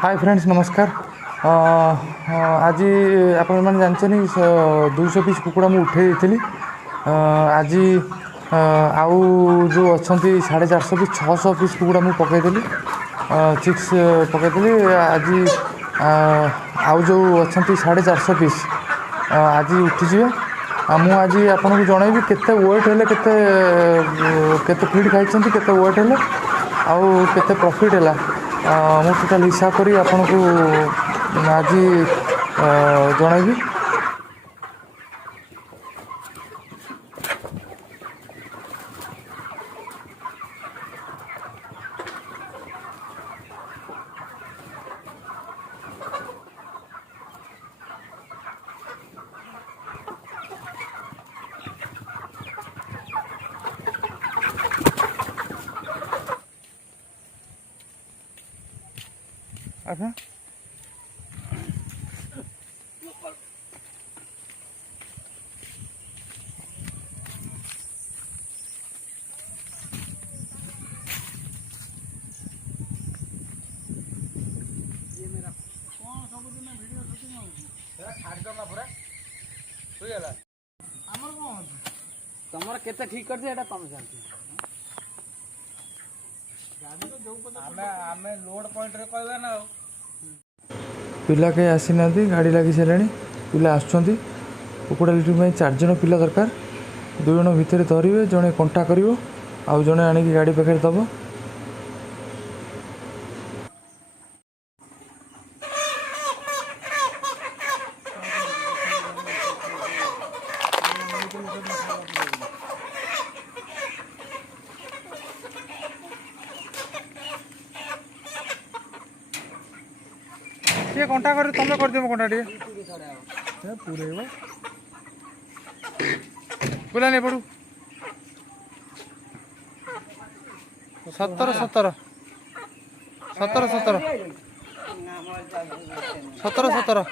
Hi friends नमस्कार। आज आपण मैंने जानते 200 पीस कुकुड़ा मुझे उठे थी। आज आउ जो अच्छा 450 पीस 600 पीस कुकुड़ा मुझे पकईदेली चिक्स पकईदेली। आज आउ जो अच्छा 450 पीस आज उठीजे। मुझे आज आपको जनइबी केते वेट हेले केते फीड खाई केते वेट हेले आउ केते प्रॉफिट है मु टोटाल हिसाब करी आपन को आज जनइबी। अच्छा तुम केते ठीक कर दिया तुम जानते आमे लोड पॉइंट रे कहबे ना पिला कहीं आसी ना गाड़ी लगी सारे पिला आसुँच कुकुड़ा लिट्रिंग 4 जन पिला दरकार। 2 जन भितर धरवे जड़े कंटा कर आउ जड़े आणिक गाड़ी पाखे दब। कंटा कर तुम कर देव कंटा पूरे बुला नहीं पड़ू 17 17 17 17 17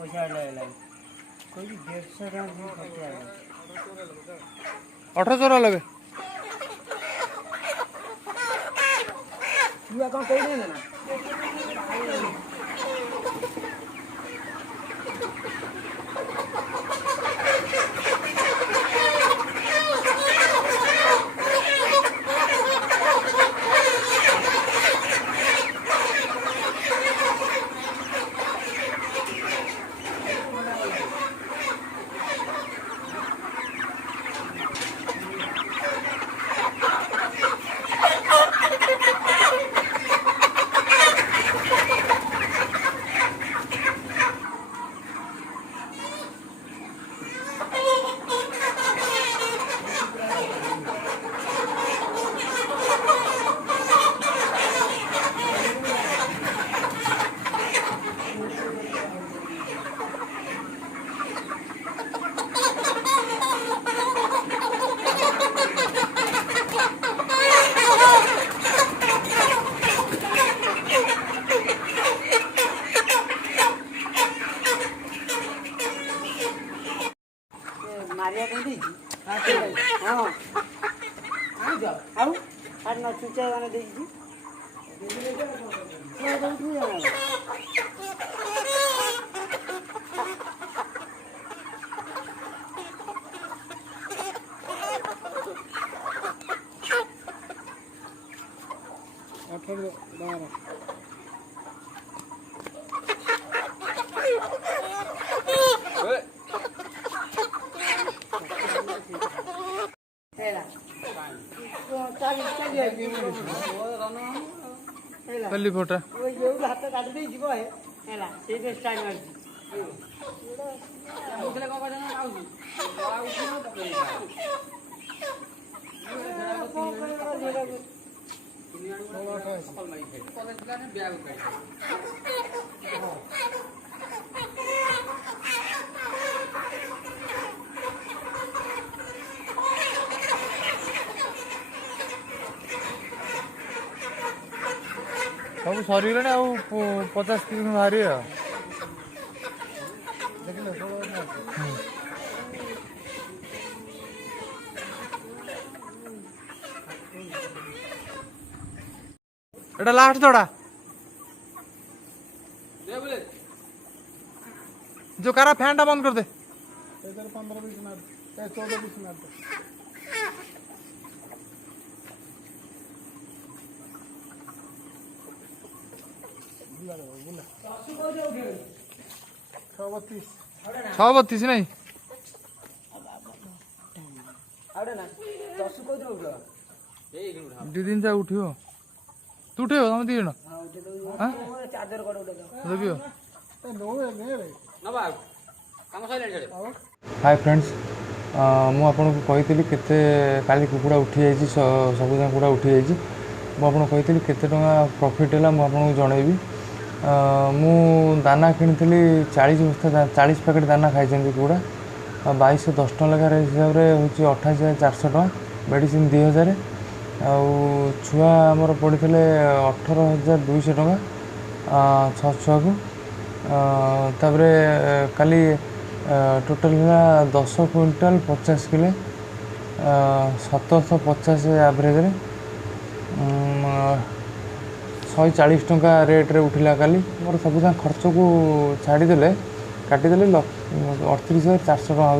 पैसा 1800 लगे कौन कही ना मारिया कहीं हाँ आउ आठ न चुचा मैंने देखी कली फोटा हाथ काटी दे स्टाइल मार ସବୁ ସରିଗଲାଣି ଆଉ 50-30 ଦିନ ବାହାରିବେ ଆଉ। এটা লাস্ট দৌড়া जो करा फैन टा बंद कर दे। 15-20 मिनट 14-20 मिनट छः 32 नहीं दी दिन जा उठियो तू उठियो तुम दी जन देखियो। हाय फ्रेंड्स मु आपको कही केते काली कुकुड़ा उठी जाइए सबुजा कुकुड़ा उठी जाइए मुझे कही केते टंका प्रॉफिट है मुझे जनइबी मु दाना किनी 40 बस्ता 40 पैकेट दाना खाई कुकुड़ा 2210 टଙ୍କା लेखार हिसाब से हूँ 28,400 टଙ୍କା मेडिसिन 2000 आउ छुआ आमर पड़ी 18,200 टଙ୍କା 6 छुआ को तापर काली टोटल है 10 क्विंटाल 50 किलो 1750 एवरेज 140 टଙ୍କା रेट रे उठिला काली मोर सब खर्च को छाड़ीदे काटिदेले 38,400 टଙ୍କା हो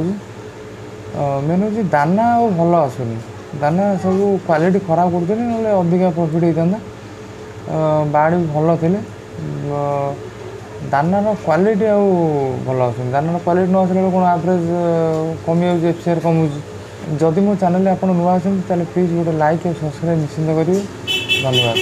मेन हूँ दाना और भल आसुनी दाना सब क्वालिटी खराब करते ना अधिका प्रॉफिट होता बाड़ भी भल थे दानार क्वालिटी आउ भल आसुनी दानार क्वालिटी न आसला कौन एवरेज कमी जाऊँगी एफसीआर कमी जदि मो चैनल आप नुआ अच्छे प्लीज गोटे लाइक और सब्सक्राइब निश्चिंत करेंगे। धन्यवाद।